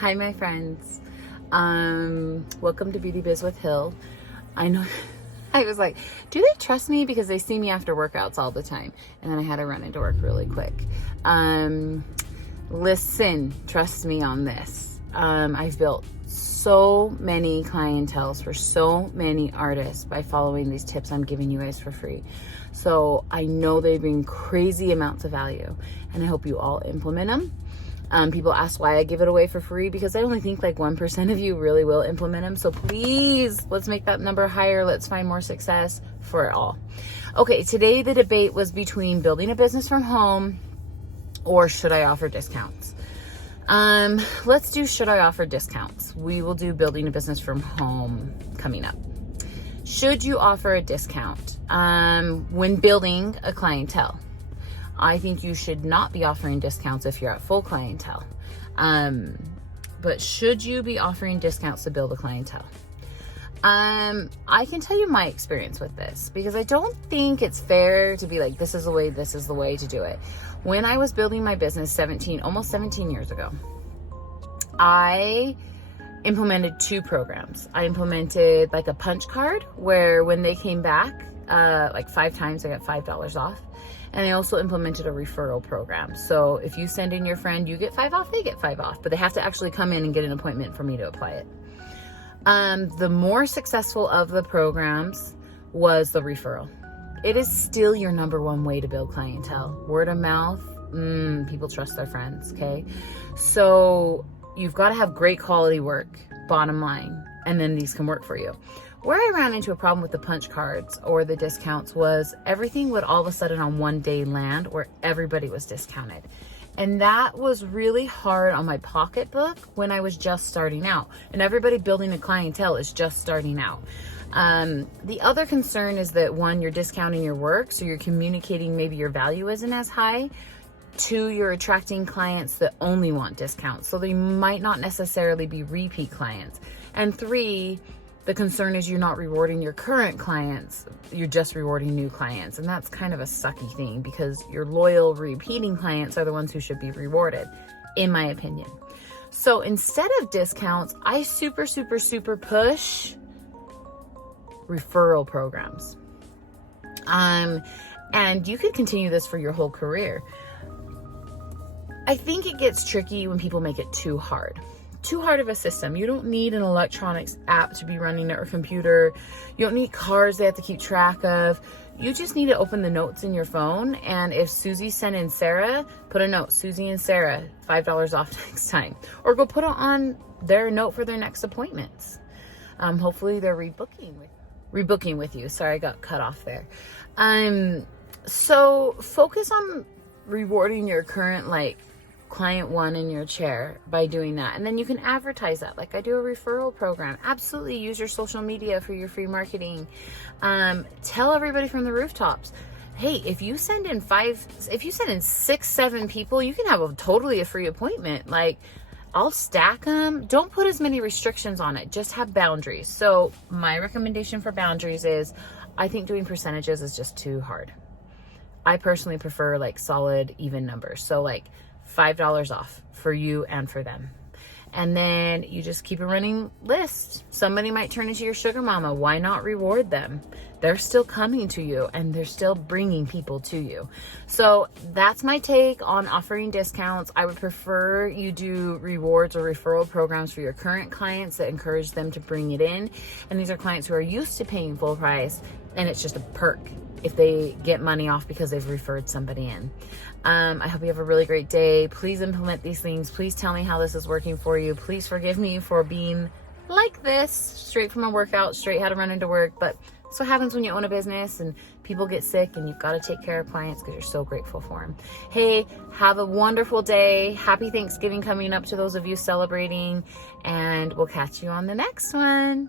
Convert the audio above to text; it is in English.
Hi, my friends. Welcome to Beauty Biz with Hill. I know I was like, do they trust me? Because they see me after workouts all the time. And then I had to run into work really quick. Listen, trust me on this. I've built so many clienteles for so many artists by following these tips I'm giving you guys for free. So I know they bring crazy amounts of value, and I hope you all implement them. People ask why I give it away for free, because I only think like 1% of you really will implement them. So please, let's make that number higher. Let's find more success for it all. Okay, today the debate was between building a business from home or should I offer discounts. Let's do should I offer discounts. We will do building a business from home coming up. Should you offer a discount when building a clientele? I think you should not be offering discounts if you're at full clientele. But should you be offering discounts to build a clientele? I can tell you my experience with this, because I don't think it's fair to be like, this is the way to do it. When I was building my business almost 17 years ago, I implemented 2 programs. I implemented like a punch card where when they came back, like 5 times, I got $5 off. And I also implemented a referral program. So if you send in your friend, you get 5 off, they get 5 off, but they have to actually come in and get an appointment for me to apply it. The more successful of the programs was the referral. It is still your number one way to build clientele. Word of mouth, people trust their friends, okay? So you've got to have great quality work, bottom line, and then these can work for you. Where I ran into a problem with the punch cards or the discounts was everything would all of a sudden on one day land where everybody was discounted. And that was really hard on my pocketbook when I was just starting out. And everybody building a clientele is just starting out. The other concern is that 1, you're discounting your work, so you're communicating maybe your value isn't as high. 2, you're attracting clients that only want discounts, so they might not necessarily be repeat clients. And 3, the concern is you're not rewarding your current clients, you're just rewarding new clients. And that's kind of a sucky thing, because your loyal repeating clients are the ones who should be rewarded, in my opinion. So instead of discounts, I super push referral programs. And you could continue this for your whole career. I think it gets tricky when people make it too hard of a system. You don't need an electronics app to be running it, or computer. You don't need cards they have to keep track of. You just need to open the notes in your phone, and if Susie sent in Sarah, put a note, Susie and Sarah, $5 off next time, or go put it on their note for their next appointments. Hopefully they're rebooking with you. Sorry, I got cut off there. So focus on rewarding your current client 1 in your chair by doing that. And then you can advertise that. Like I do a referral program. Absolutely use your social media for your free marketing. Tell everybody from the rooftops, hey, if you send in 6, 7 people, you can have a free appointment. Like, I'll stack them. Don't put as many restrictions on it. Just have boundaries. So my recommendation for boundaries is, I think doing percentages is just too hard. I personally prefer solid, even numbers. So $5 off for you and for them. And then you just keep a running list. Somebody might turn into your sugar mama. Why not reward them? They're still coming to you, and they're still bringing people to you. So that's my take on offering discounts. I would prefer you do rewards or referral programs for your current clients that encourage them to bring it in. And these are clients who are used to paying full price, and it's just a perk if they get money off because they've referred somebody in. I hope you have a really great day. Please implement these things. Please tell me how this is working for you. Please forgive me for being like this, straight from a workout, straight how to run into work. But that's what happens when you own a business and people get sick, and you've got to take care of clients because you're so grateful for them. Hey, have a wonderful day. Happy Thanksgiving coming up to those of you celebrating, and we'll catch you on the next one.